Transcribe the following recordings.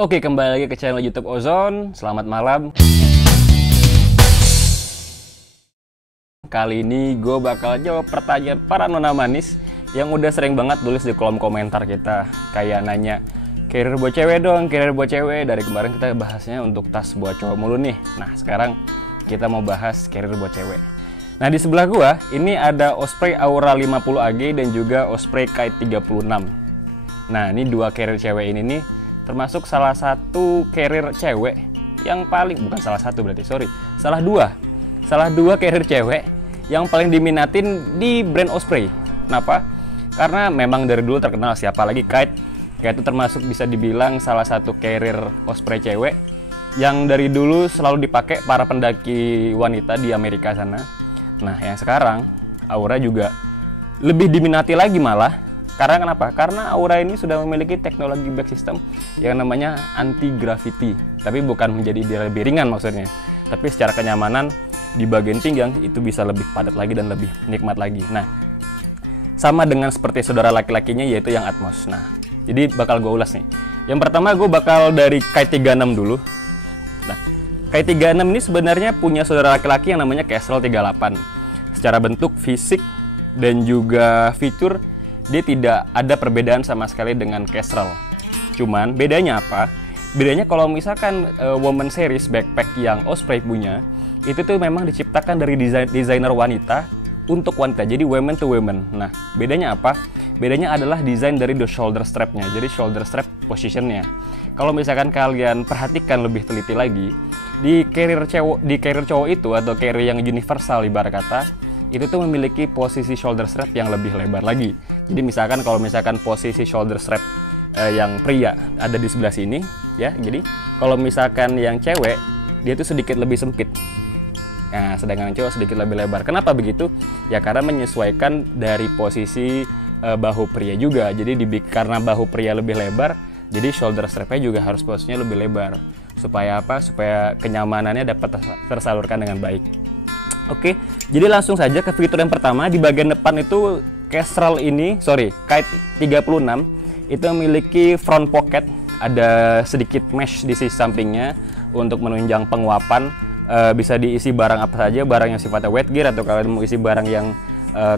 Oke, kembali lagi ke channel YouTube Ozon. Selamat malam. Kali ini gue bakal jawab pertanyaan para nona manis yang udah sering banget tulis di kolom komentar kita. Kayak nanya, carrier buat cewek dong, carrier buat cewek. Dari kemarin kita bahasnya untuk tas buat cowok mulu nih. Nah, sekarang kita mau bahas carrier buat cewek. Nah, di sebelah gua ini ada Osprey Aura 50 AG dan juga Osprey Kite 36. Nah, ini dua carrier cewek ini nih termasuk salah satu carrier cewek yang paling, bukan salah satu berarti, sorry, salah dua carrier cewek yang paling diminatin di brand Osprey. Kenapa? Karena memang dari dulu terkenal, siapa lagi Kite itu termasuk bisa dibilang salah satu carrier Osprey cewek yang dari dulu selalu dipakai para pendaki wanita di Amerika sana. Nah, yang sekarang Aura juga lebih diminati lagi malah. Karena kenapa? Karena Aura ini sudah memiliki teknologi back system yang namanya anti-gravity. Tapi bukan menjadi dia lebih ringan maksudnya. Tapi secara kenyamanan di bagian pinggang itu bisa lebih padat lagi dan lebih nikmat lagi. Nah, sama dengan seperti saudara laki-lakinya yaitu yang Atmos. Nah, jadi bakal gue ulas nih. Yang pertama gue bakal dari Kite 36 dulu. Nah, Kite 36 ini sebenarnya punya saudara laki-laki yang namanya Kestrel 38. Secara bentuk, fisik, dan juga fitur dia tidak ada perbedaan sama sekali dengan Kestrel. Cuman bedanya apa? Bedanya kalau misalkan Woman Series backpack yang Osprey punya, itu tuh memang diciptakan dari desainer wanita untuk wanita, jadi women to women. Nah, bedanya apa? Bedanya adalah desain dari the shoulder strapnya, jadi shoulder strap positionnya. Kalau misalkan kalian perhatikan lebih teliti lagi, di carrier cowok itu atau carrier yang universal ibarat kata, itu tuh memiliki posisi shoulder strap yang lebih lebar lagi. Jadi misalkan kalau misalkan posisi shoulder strap yang pria ada di sebelah sini ya, jadi kalau misalkan yang cewek dia tuh sedikit lebih sempit. Nah, sedangkan cowok sedikit lebih lebar. Kenapa begitu? Ya karena menyesuaikan dari posisi bahu pria juga. Jadi karena bahu pria lebih lebar, jadi shoulder strapnya juga harus posisinya lebih lebar. Supaya apa? Supaya kenyamanannya dapat tersalurkan dengan baik. Oke, jadi langsung saja ke fitur yang pertama. Di bagian depan itu Kite 36 itu memiliki front pocket, ada sedikit mesh di sisi sampingnya untuk menunjang penguapan. Bisa diisi barang apa saja, barang yang sifatnya wet gear, atau kalian mau isi barang yang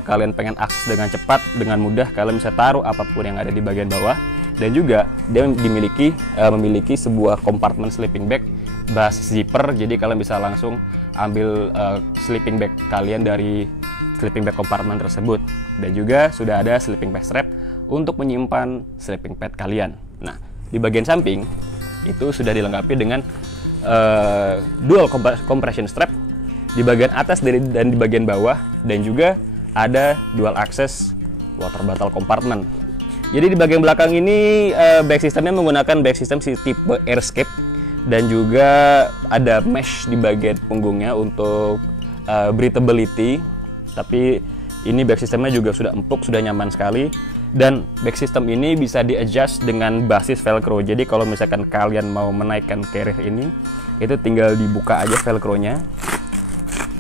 kalian pengen akses dengan cepat, dengan mudah, kalian bisa taruh apapun yang ada di bagian bawah. Dan juga dia memiliki sebuah kompartemen sleeping bag berbasis zipper, jadi kalian bisa langsung ambil sleeping bag kalian dari sleeping bag kompartemen tersebut. Dan juga sudah ada sleeping bag strap untuk menyimpan sleeping pad kalian. Nah, di bagian samping itu sudah dilengkapi dengan dual compression strap di bagian atas dan di bagian bawah, dan juga ada dual access water bottle compartment. Jadi di bagian belakang ini back systemnya menggunakan back system tipe Airscape, dan juga ada mesh di bagian punggungnya untuk breathability. Tapi ini back systemnya juga sudah empuk, sudah nyaman sekali. Dan back system ini bisa di-adjust dengan basis velcro. Jadi kalau misalkan kalian mau menaikkan carrier ini, itu tinggal dibuka aja velcro-nya.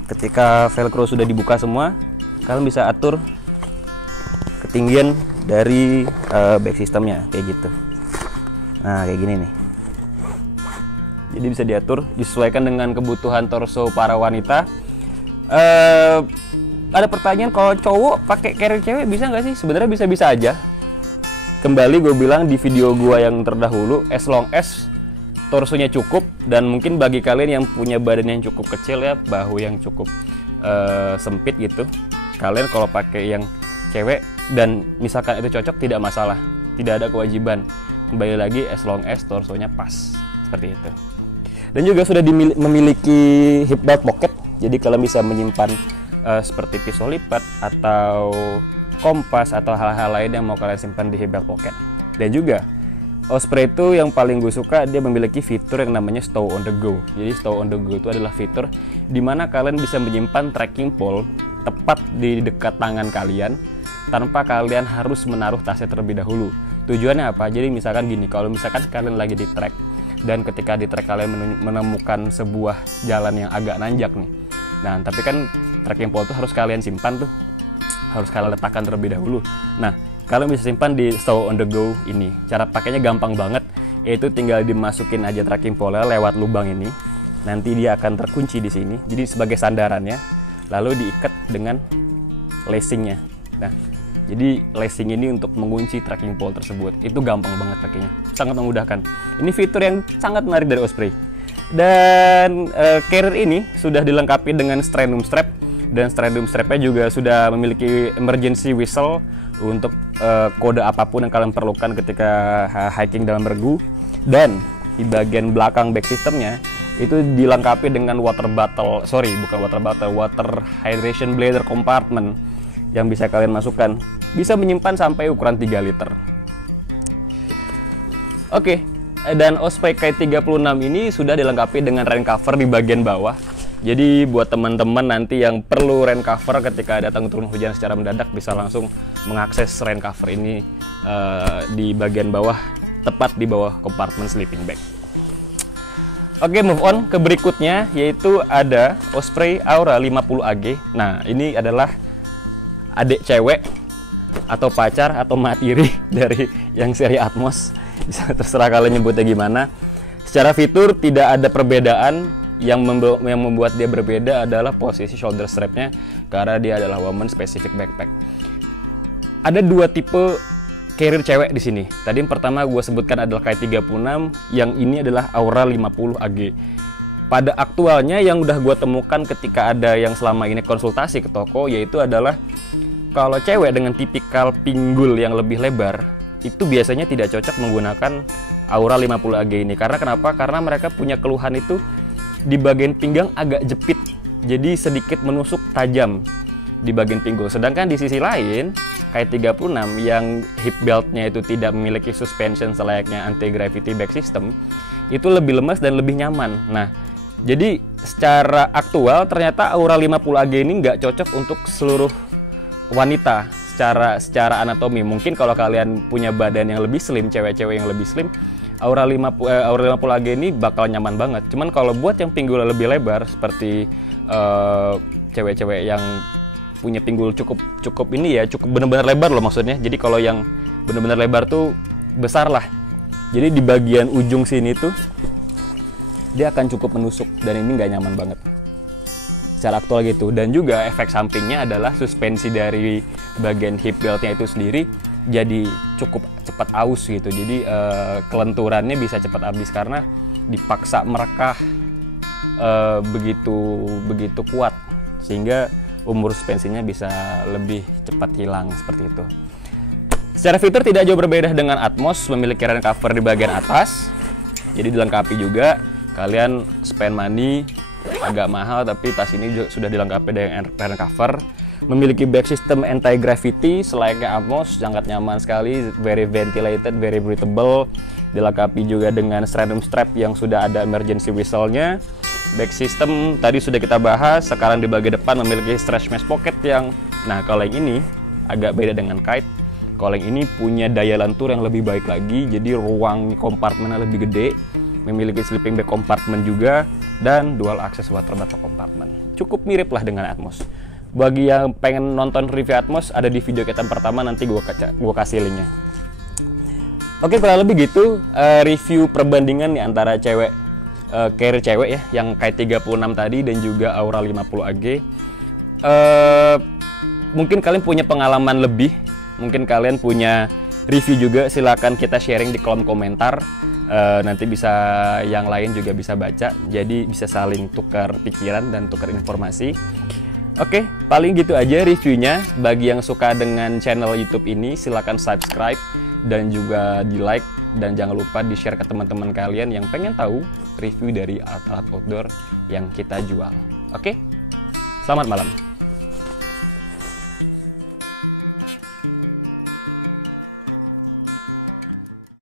Ketika velcro sudah dibuka semua, kalian bisa atur ketinggian dari back systemnya kayak gitu. Nah, kayak gini nih. Jadi bisa diatur, disesuaikan dengan kebutuhan torso para wanita. Ada pertanyaan, kalau cowok pakai carrier cewek bisa nggak sih? Sebenarnya bisa-bisa aja. Kembali gue bilang di video gue yang terdahulu, as long as torsonya cukup, dan mungkin bagi kalian yang punya badan yang cukup kecil ya, bahu yang cukup sempit gitu, kalian kalau pakai yang cewek dan misalkan itu cocok, tidak masalah, tidak ada kewajiban. Kembali lagi as long as torsonya pas, seperti itu. Dan juga sudah memiliki hip belt pocket, jadi kalian bisa menyimpan seperti pisau lipat atau kompas atau hal-hal lain yang mau kalian simpan di hip belt pocket. Dan juga Osprey itu yang paling gue suka, dia memiliki fitur yang namanya Stow on the Go. Jadi Stow on the Go itu adalah fitur dimana kalian bisa menyimpan trekking pole tepat di dekat tangan kalian tanpa kalian harus menaruh tasnya terlebih dahulu. Tujuannya apa? Jadi misalkan gini, kalau misalkan kalian lagi di trek, dan ketika di trek kalian menemukan sebuah jalan yang agak nanjak nih. Nah, tapi kan trekking pole itu harus kalian simpan tuh, harus kalian letakkan terlebih dahulu. Nah, kalian bisa simpan di Stow on the Go ini. Cara pakainya gampang banget. yaitu tinggal dimasukin aja tracking pole lewat lubang ini. Nanti dia akan terkunci di sini, jadi sebagai sandarannya, lalu diikat dengan lacingnya. Nah, jadi lacing ini untuk mengunci tracking pole tersebut. Itu gampang banget pakainya, sangat memudahkan. Ini fitur yang sangat menarik dari Osprey. Dan carrier ini sudah dilengkapi dengan sternum strap, dan sternum strapnya juga sudah memiliki emergency whistle untuk kode apapun yang kalian perlukan ketika hiking dalam regu. Dan di bagian belakang back systemnya itu dilengkapi dengan water hydration bladder compartment yang bisa kalian masukkan, bisa menyimpan sampai ukuran 3 liter. Oke, dan Osprey Kite 36 ini sudah dilengkapi dengan rain cover di bagian bawah. Jadi buat teman-teman nanti yang perlu rain cover ketika datang turun hujan secara mendadak, bisa langsung mengakses rain cover ini di bagian bawah, tepat di bawah kompartemen sleeping bag. Oke, move on ke berikutnya, yaitu ada Osprey Aura 50 AG. Nah, ini adalah adik cewek atau pacar atau matiri dari yang seri Atmos. Bisa terserah kalian nyebutnya gimana. Secara fitur tidak ada perbedaan. Yang membuat dia berbeda adalah posisi shoulder strapnya, karena dia adalah woman specific backpack. Ada dua tipe carrier cewek di sini. Tadi yang pertama gue sebutkan adalah Kite 36, yang ini adalah Aura 50 AG. Pada aktualnya yang udah gue temukan ketika ada yang selama ini konsultasi ke toko, yaitu adalah kalau cewek dengan tipikal pinggul yang lebih lebar, itu biasanya tidak cocok menggunakan Aura 50 AG ini. Karena kenapa? Karena mereka punya keluhan itu di bagian pinggang agak jepit, jadi sedikit menusuk tajam di bagian pinggul. Sedangkan di sisi lain, Kite 36 yang hip beltnya itu tidak memiliki suspension selayaknya anti-gravity back system, itu lebih lemas dan lebih nyaman. Nah, jadi secara aktual ternyata Aura 50 AG ini nggak cocok untuk seluruh wanita secara anatomi. Mungkin kalau kalian punya badan yang lebih slim, cewek-cewek yang lebih slim, Aura 50 AG ini bakal nyaman banget. Cuman kalau buat yang pinggulnya lebih lebar, seperti cewek-cewek yang punya pinggul cukup benar-benar lebar loh maksudnya. Jadi kalau yang benar-benar lebar tuh besar lah. Jadi di bagian ujung sini tuh dia akan cukup menusuk, dan ini nggak nyaman banget secara aktual gitu. Dan juga efek sampingnya adalah suspensi dari bagian hip beltnya itu sendiri jadi cukup cepat aus gitu. Jadi kelenturannya bisa cepat habis karena dipaksa merekah begitu kuat, sehingga umur suspensinya bisa lebih cepat hilang seperti itu. Secara fitur tidak jauh berbeda dengan Atmos, memiliki rain cover di bagian atas. Jadi dilengkapi juga, kalian spend money agak mahal, tapi tas ini juga sudah dilengkapi dengan rain cover. Memiliki back system anti-gravity selayaknya Atmos, sangat nyaman sekali, very ventilated, very breathable. Dilengkapi juga dengan sternum strap yang sudah ada emergency whistle-nya. Back system tadi sudah kita bahas. Sekarang di bagian depan memiliki stretch mesh pocket yang, nah kalau yang ini agak beda dengan Kite. Kalau yang ini punya daya lentur yang lebih baik lagi, jadi ruang kompartemennya lebih gede. Memiliki sleeping bag compartment juga, dan dual access water bottle compartment. Cukup mirip lah dengan Atmos. Bagi yang pengen nonton review Atmos, ada di video kita pertama, nanti gua kasih linknya. Oke, kurang lebih gitu review perbandingan nih antara carrier cewek ya, yang Kite 36 tadi dan juga Aura 50 AG. Mungkin kalian punya pengalaman lebih, mungkin kalian punya review juga, silakan kita sharing di kolom komentar. Nanti bisa yang lain juga bisa baca, jadi bisa saling tukar pikiran dan tukar informasi. Oke, paling gitu aja reviewnya. Bagi yang suka dengan channel YouTube ini, silakan subscribe dan juga di like. Dan jangan lupa di-share ke teman-teman kalian yang pengen tahu review dari alat-alat outdoor yang kita jual. Oke? Selamat malam.